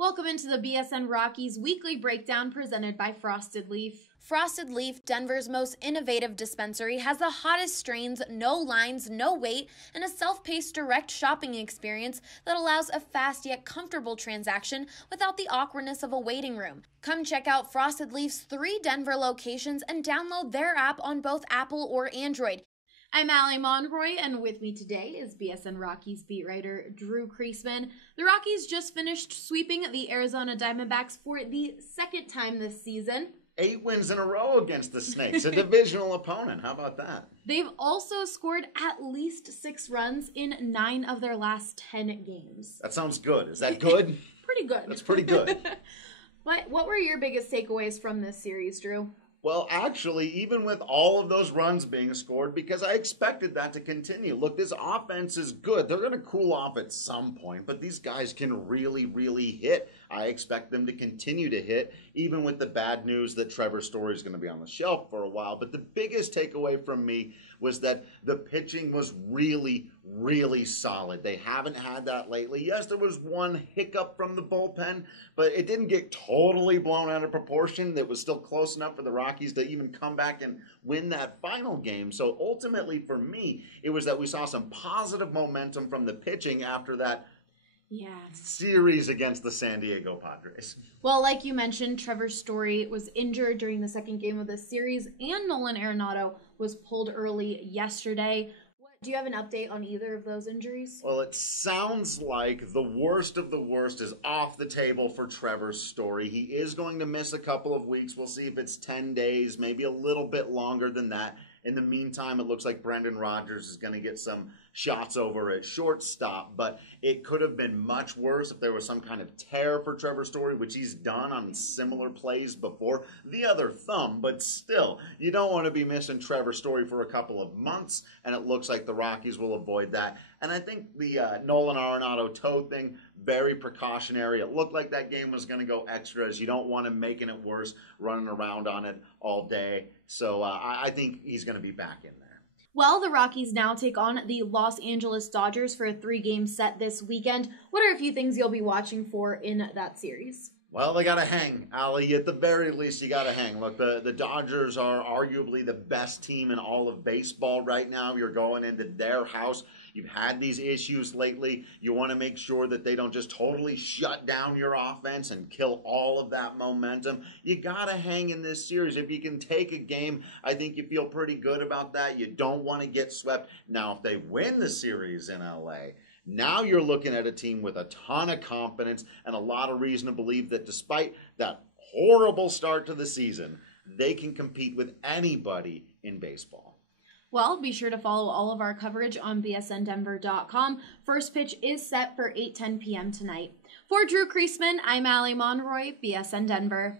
Welcome into the BSN Rockies Weekly Breakdown presented by Frosted Leaf. Frosted Leaf, Denver's most innovative dispensary, has the hottest strains, no lines, no wait, and a self-paced direct shopping experience that allows a fast yet comfortable transaction without the awkwardness of a waiting room. Come check out Frosted Leaf's 3 Denver locations and download their app on both Apple or Android. I'm Allie Monroy, and with me today is BSN Rockies beat writer Drew Creasman. The Rockies just finished sweeping the Arizona Diamondbacks for the second time this season. 8 wins in a row against the Snakes, a divisional opponent. How about that? They've also scored at least 6 runs in 9 of their last 10 games. That sounds good. Is that good? Pretty good. That's pretty good. But what were your biggest takeaways from this series, Drew? Well, actually, even with all of those runs being scored, because I expected that to continue. Look, this offense is good. They're going to cool off at some point, but these guys can really, really hit. I expect them to continue to hit, even with the bad news that Trevor Story is going to be on the shelf for a while. But the biggest takeaway from me was that the pitching was really, really solid. They haven't had that lately. Yes, there was one hiccup from the bullpen, but it didn't get totally blown out of proportion. It was still close enough for the Rockies to even come back and win that final game. So ultimately for me, it was that we saw some positive momentum from the pitching after that series against the San Diego Padres. Well, like you mentioned, Trevor Story was injured during the second game of this series, and Nolan Arenado was pulled early yesterday. Do you have an update on either of those injuries? Well, it sounds like the worst of the worst is off the table for Trevor Story. He is going to miss a couple of weeks. We'll see if it's 10 days, maybe a little bit longer than that. In the meantime, it looks like Brendan Rodgers is going to get some shots over at shortstop, but it could have been much worse if there was some kind of tear for Trevor Story, which he's done on similar plays before. The other thumb, but still, you don't want to be missing Trevor Story for a couple of months, and it looks like the Rockies will avoid that. And I think the Nolan Arenado toe thing, very precautionary. It looked like that game was going to go extras. You don't want him making it worse, running around on it all day. So I think he's going to be back in there. Well, the Rockies now take on the Los Angeles Dodgers for a 3-game set this weekend. What are a few things you'll be watching for in that series? Well, they got to hang, Allie. At the very least, you got to hang. Look, the Dodgers are arguably the best team in all of baseball right now. You're going into their house. You've had these issues lately. You want to make sure that they don't just totally shut down your offense and kill all of that momentum. You got to hang in this series. If you can take a game, I think you feel pretty good about that. You don't want to get swept. Now, if they win the series in LA, now you're looking at a team with a ton of confidence and a lot of reason to believe that despite that horrible start to the season, they can compete with anybody in baseball. Well, be sure to follow all of our coverage on bsndenver.com. First pitch is set for 8:10 p.m. tonight. For Drew Creasman, I'm Allie Monroy, BSN Denver.